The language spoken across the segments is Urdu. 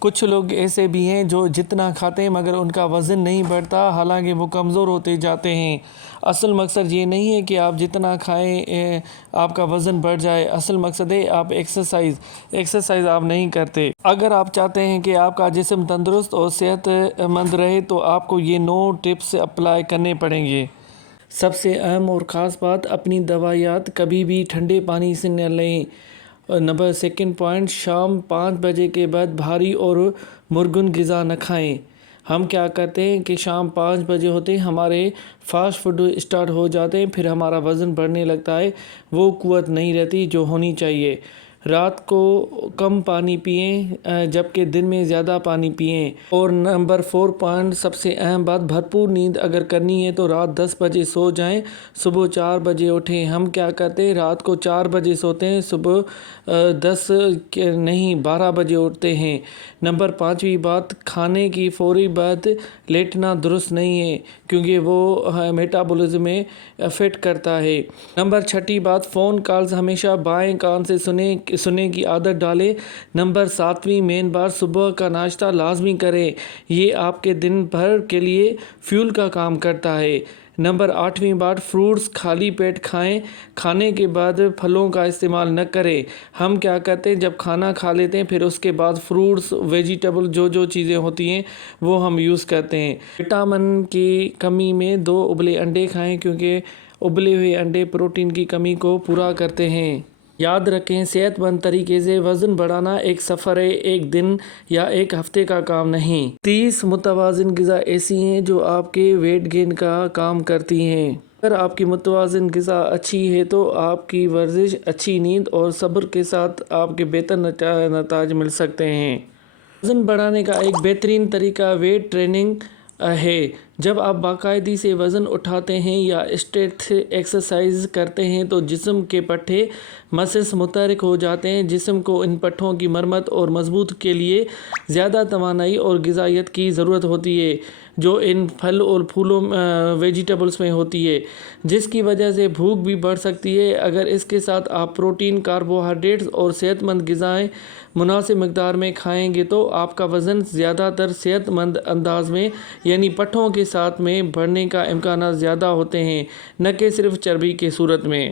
کچھ لوگ ایسے بھی ہیں جو جتنا کھاتے ہیں مگر ان کا وزن نہیں بڑھتا، حالانکہ وہ کمزور ہوتے جاتے ہیں۔ اصل مقصد یہ نہیں ہے کہ آپ جتنا کھائیں آپ کا وزن بڑھ جائے، اصل مقصد ہے آپ ایکسرسائز آپ نہیں کرتے۔ اگر آپ چاہتے ہیں کہ آپ کا جسم تندرست اور صحت مند رہے تو آپ کو یہ 9 ٹپس اپلائی کرنے پڑیں گے۔ سب سے اہم اور خاص بات، اپنی دوائیات کبھی بھی ٹھنڈے پانی سے نہ لیں۔ نمبر 2 پوائنٹ، شام 5 بجے کے بعد بھاری اور مرگن غذا نہ کھائیں۔ ہم کیا کرتے ہیں کہ شام 5 بجے ہوتے ہیں ہمارے فاسٹ فوڈ اسٹارٹ ہو جاتے ہیں، پھر ہمارا وزن بڑھنے لگتا ہے، وہ قوت نہیں رہتی جو ہونی چاہیے۔ رات کو کم پانی پئیں جبکہ دن میں زیادہ پانی پئیں۔ اور نمبر 4 پوائنٹ، سب سے اہم بات، بھرپور نیند اگر کرنی ہے تو رات 10 بجے سو جائیں، صبح 4 بجے اٹھیں۔ ہم کیا کرتے ہیں، رات کو 4 بجے سوتے ہیں، صبح 12 بجے اٹھتے ہیں۔ نمبر 5ویں بات، کھانے کی فوری بعد لیٹنا درست نہیں ہے کیونکہ وہ میٹابولزم میں افیکٹ کرتا ہے۔ نمبر 6 بات، فون کالز ہمیشہ بائیں کان سے سننے کی عادت ڈالیں۔ نمبر 7ویں مین بات، صبح کا ناشتہ لازمی کریں، یہ آپ کے دن بھر کے لیے فیول کا کام کرتا ہے۔ نمبر 8ویں بات، فروٹس خالی پیٹ کھائیں، کھانے کے بعد پھلوں کا استعمال نہ کریں۔ ہم کیا کرتے ہیں، جب کھانا کھا لیتے ہیں پھر اس کے بعد فروٹس، ویجیٹیبل جو چیزیں ہوتی ہیں وہ ہم یوز کرتے ہیں۔ وٹامن کی کمی میں 2 ابلے انڈے کھائیں کیونکہ ابلے ہوئے انڈے پروٹین کی کمی کو پورا کرتے ہیں۔ یاد رکھیں، صحت مند طریقے سے وزن بڑھانا ایک سفر ہے، ایک دن یا ایک ہفتے کا کام نہیں۔ 30 متوازن غذا ایسی ہیں جو آپ کے ویٹ گین کا کام کرتی ہیں۔ اگر آپ کی متوازن غذا اچھی ہے تو آپ کی ورزش، اچھی نیند اور صبر کے ساتھ آپ کے بہتر نتائج مل سکتے ہیں۔ وزن بڑھانے کا ایک بہترین طریقہ ویٹ ٹریننگ ہے۔ جب آپ باقاعدگی سے وزن اٹھاتے ہیں یا اسٹریچ ایکسرسائز کرتے ہیں تو جسم کے پٹھے مسلز متحرک ہو جاتے ہیں۔ جسم کو ان پٹھوں کی مرمت اور مضبوط کے لیے زیادہ توانائی اور غذائیت کی ضرورت ہوتی ہے جو ان پھل اور پھولوں ویجیٹیبلز میں ہوتی ہے، جس کی وجہ سے بھوک بھی بڑھ سکتی ہے۔ اگر اس کے ساتھ آپ پروٹین، کاربوہائیڈریٹس اور صحت مند غذائیں مناسب مقدار میں کھائیں گے تو آپ کا وزن زیادہ تر صحت مند انداز میں یعنی پٹھوں کے ساتھ میں بڑھنے کا امکانات زیادہ ہوتے ہیں، نہ کہ صرف چربی کی صورت میں۔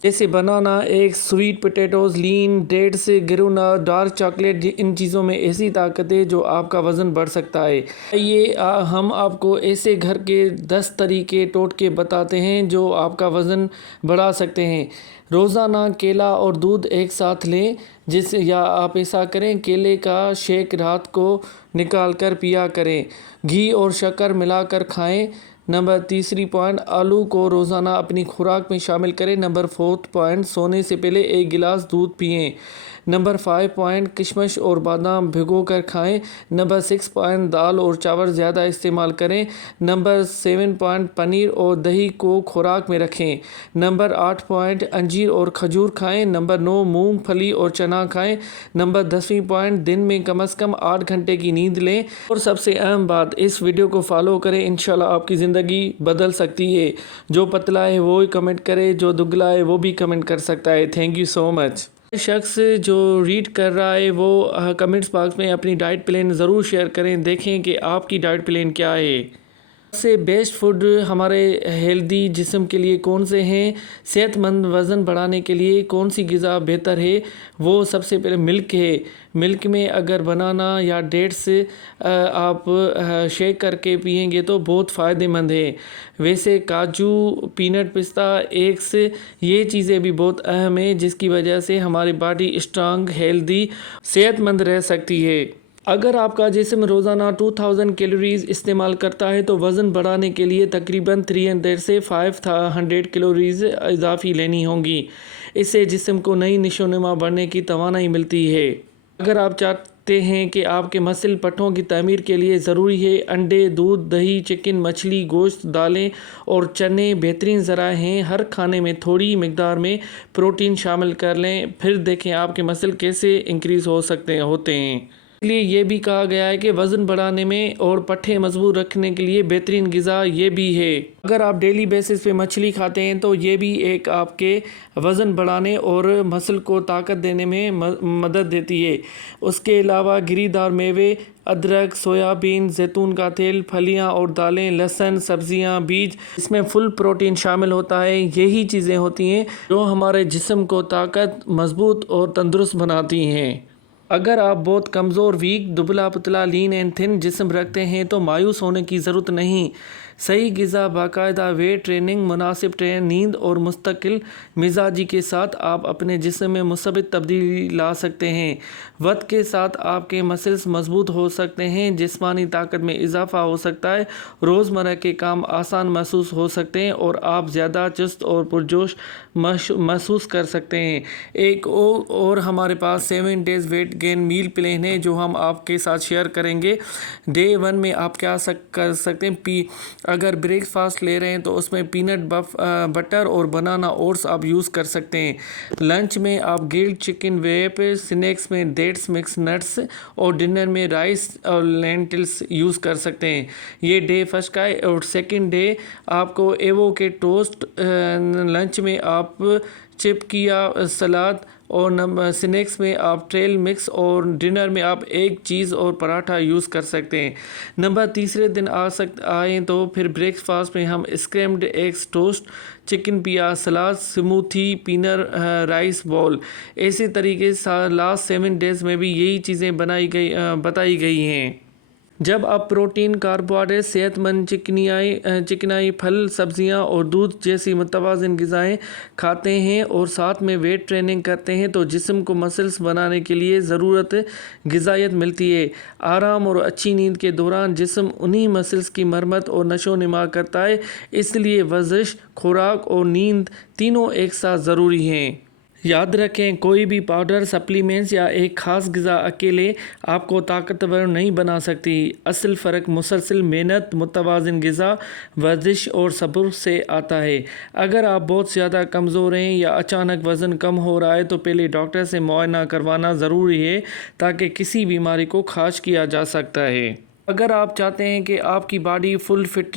جیسے بنانا، ایگ، سویٹ پوٹیٹوز، لین ڈیٹس، گرینولا، ڈارک چاکلیٹ، ان چیزوں میں ایسی طاقت ہے جو آپ کا وزن بڑھ سکتا ہے۔ آئیے ہم آپ کو ایسے گھر کے 10 طریقے ٹوٹکے بتاتے ہیں جو آپ کا وزن بڑھا سکتے ہیں۔ روزانہ کیلا اور دودھ ایک ساتھ لیں، یا آپ ایسا کریں، کیلے کا شیک رات کو نکال کر پیا کریں، گھی اور شکر ملا کر کھائیں۔ نمبر 3 پوائنٹ، آلو کو روزانہ اپنی خوراک میں شامل کریں۔ نمبر 4 پوائنٹ، سونے سے پہلے 1 گلاس دودھ پئیں۔ نمبر 5 پوائنٹ، کشمش اور بادام بھگو کر کھائیں۔ نمبر 6 پوائنٹ، دال اور چاول زیادہ استعمال کریں۔ نمبر 7 پوائنٹ، پنیر اور دہی کو خوراک میں رکھیں۔ نمبر 8 پوائنٹ، انجیر اور کھجور کھائیں۔ نمبر 9، مونگ پھلی اور چنا کھائیں۔ نمبر 10 پوائنٹ، دن میں کم از کم 8 گھنٹے کی نیند لیں۔ اور سب سے اہم بات، اس ویڈیو کو فالو کریں، انشاءاللہ آپ کی زندگی بدل سکتی ہے۔ جو پتلا ہے وہ کمنٹ کرے، جو دبلا ہے وہ بھی کمنٹ کر سکتا ہے۔ تھینک یو سو مچ۔ شخص جو ریڈ کر رہا ہے وہ کمنٹس باکس میں اپنی ڈائٹ پلان ضرور شیئر کریں، دیکھیں کہ آپ کی ڈائٹ پلان کیا ہے۔ سب سے بیسٹ فوڈ ہمارے ہیلدی جسم کے لیے کون سے ہیں، صحت مند وزن بڑھانے کے لیے کون سی غذا بہتر ہے، وہ سب سے پہلے ملک ہے۔ ملک میں اگر بنانا یا ڈیٹس آپ شیک کر کے پئیں گے تو بہت فائدہ مند ہے۔ ویسے کاجو، پینٹ، پستہ، ایگس، یہ چیزیں بھی بہت اہم ہیں جس کی وجہ سے ہماری باڈی اسٹرانگ، ہیلدی، صحت مند رہ سکتی ہے۔ اگر آپ کا جسم روزانہ 2000 کیلوریز استعمال کرتا ہے تو وزن بڑھانے کے لیے تقریباً 300 سے 500 کیلوریز اضافی لینی ہوں گی۔ اس سے جسم کو نئی نشو و نما بڑھنے کی توانائی ملتی ہے۔ اگر آپ چاہتے ہیں کہ آپ کے مسل پٹھوں کی تعمیر کے لیے ضروری ہے، انڈے، دودھ، دہی، چکن، مچھلی، گوشت، دالیں اور چنے بہترین ذرائع ہیں۔ ہر کھانے میں تھوڑی مقدار میں پروٹین شامل کر لیں، پھر دیکھیں آپ کے مسل کیسے انکریز ہوتے ہیں۔ اس لیے یہ بھی کہا گیا ہے کہ وزن بڑھانے میں اور پٹھے مضبوط رکھنے کے لیے بہترین غذا یہ بھی ہے۔ اگر آپ ڈیلی بیسس پہ مچھلی کھاتے ہیں تو یہ بھی ایک آپ کے وزن بڑھانے اور مسل کو طاقت دینے میں مدد دیتی ہے۔ اس کے علاوہ گری دار میوے، ادرک، سویابین، زیتون کا تیل، پھلیاں اور دالیں، لہسن، سبزیاں، بیج، اس میں فل پروٹین شامل ہوتا ہے۔ یہی چیزیں ہوتی ہیں جو ہمارے جسم کو طاقت، مضبوط اور تندرست بناتی ہیں۔ اگر آپ بہت کمزور، ویک، دبلا پتلا، لین اینڈ تھن جسم رکھتے ہیں تو مایوس ہونے کی ضرورت نہیں۔ صحیح غذا، باقاعدہ ویٹ ٹریننگ، مناسب نیند اور مستقل مزاجی کے ساتھ آپ اپنے جسم میں مثبت تبدیلی لا سکتے ہیں۔ وقت کے ساتھ آپ کے مسلز مضبوط ہو سکتے ہیں، جسمانی طاقت میں اضافہ ہو سکتا ہے، روزمرہ کے کام آسان محسوس ہو سکتے ہیں اور آپ زیادہ چست اور پرجوش محسوس کر سکتے ہیں۔ ایک اور ہمارے پاس 7 days ویٹ گین میل پلان ہے جو ہم آپ کے ساتھ شیئر کریں گے۔ ڈے 1 میں آپ کیا کر سکتے ہیں، اگر بریک فاسٹ لے رہے ہیں تو اس میں پینٹ بٹر اور بنانا اوٹس آپ یوز کر سکتے ہیں۔ لنچ میں آپ گرلڈ چکن ویپ، سنیکس میں ڈیٹس مکس نٹس اور ڈنر میں رائس اور لینٹلس یوز کر سکتے ہیں۔ یہ ڈے 1 کا ہے۔ اور سیکنڈ ڈے آپ کو ایووکیڈو ٹوسٹ، لنچ میں آپ چپکیا سلاد اور سنیکس میں آپ ٹریل مکس اور ڈنر میں آپ ایک چیز اور پراٹھا یوز کر سکتے ہیں۔ تیسرے دن آئیں تو پھر بریک فاسٹ میں ہم اسکریمڈ ایگز ٹوسٹ، چکن پیا سلاد، سموتھی، پینر رائس بول، اسی طریقے سے لاسٹ 7 days میں بھی یہی چیزیں بتائی گئی ہیں۔ جب آپ پروٹین، کاربوہائیڈریٹ، صحت مند چکنائی، پھل، سبزیاں اور دودھ جیسی متوازن غذائیں کھاتے ہیں اور ساتھ میں ویٹ ٹریننگ کرتے ہیں تو جسم کو مسلز بنانے کے لیے ضرورت غذائیت ملتی ہے۔ آرام اور اچھی نیند کے دوران جسم انہی مسلز کی مرمت اور نشو و نما کرتا ہے، اس لیے ورزش، خوراک اور نیند تینوں ایک ساتھ ضروری ہیں۔ یاد رکھیں، کوئی بھی پاؤڈر، سپلیمنٹس یا ایک خاص غذا اکیلے آپ کو طاقتور نہیں بنا سکتی۔ اصل فرق مسلسل محنت، متوازن غذا، ورزش اور صبر سے آتا ہے۔ اگر آپ بہت زیادہ کمزور ہیں یا اچانک وزن کم ہو رہا ہے تو پہلے ڈاکٹر سے معائنہ کروانا ضروری ہے تاکہ کسی بیماری کو کھانچ کیا جا سکتا ہے۔ اگر آپ چاہتے ہیں کہ آپ کی باڈی فل فٹ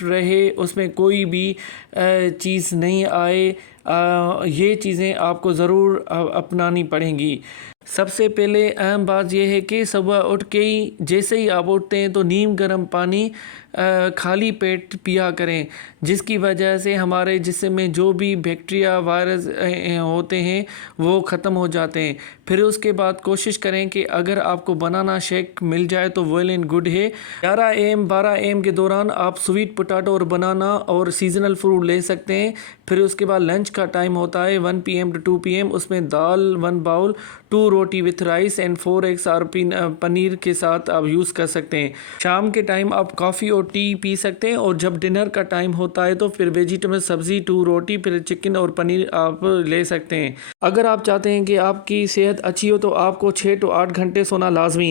رہے، اس میں کوئی بھی چیز نہیں آئے، یہ چیزیں آپ کو ضرور اپنانی پڑیں گی۔ سب سے پہلے اہم بات یہ ہے کہ صبح اٹھ کے ہی جیسے ہی آپ اٹھتے ہیں تو نیم گرم پانی خالی پیٹ پیا کریں، جس کی وجہ سے ہمارے جسم میں جو بھی بیکٹیریا، وائرس ہوتے ہیں وہ ختم ہو جاتے ہیں۔ پھر اس کے بعد کوشش کریں کہ اگر آپ کو بنانا شیک مل جائے تو ویل اینڈ گڈ ہے۔ 11 AM 12 AM کے دوران آپ سویٹ پوٹیٹو اور بنانا اور سیزنل فروٹ لے سکتے ہیں۔ پھر اس کے بعد لنچ کا ٹائم ہوتا ہے 1 PM to 2 PM، اس میں دال 1 باؤل، 2 روٹی وتھ رائس اینڈ 4 ایگز اور پنیر کے ساتھ آپ یوز کر سکتے ہیں۔ شام کے ٹائم آپ کافی اور ٹی پی سکتے ہیں، اور جب ڈنر کا ٹائم ہوتا ہے تو پھر ویجیٹیبل سبزی، 2 روٹی، پھر چکن اور پنیر آپ لے سکتے ہیں۔ اگر آپ چاہتے ہیں کہ آپ کی صحت اچھی ہو تو آپ کو 6 to 8 گھنٹے سونا لازمی ہے۔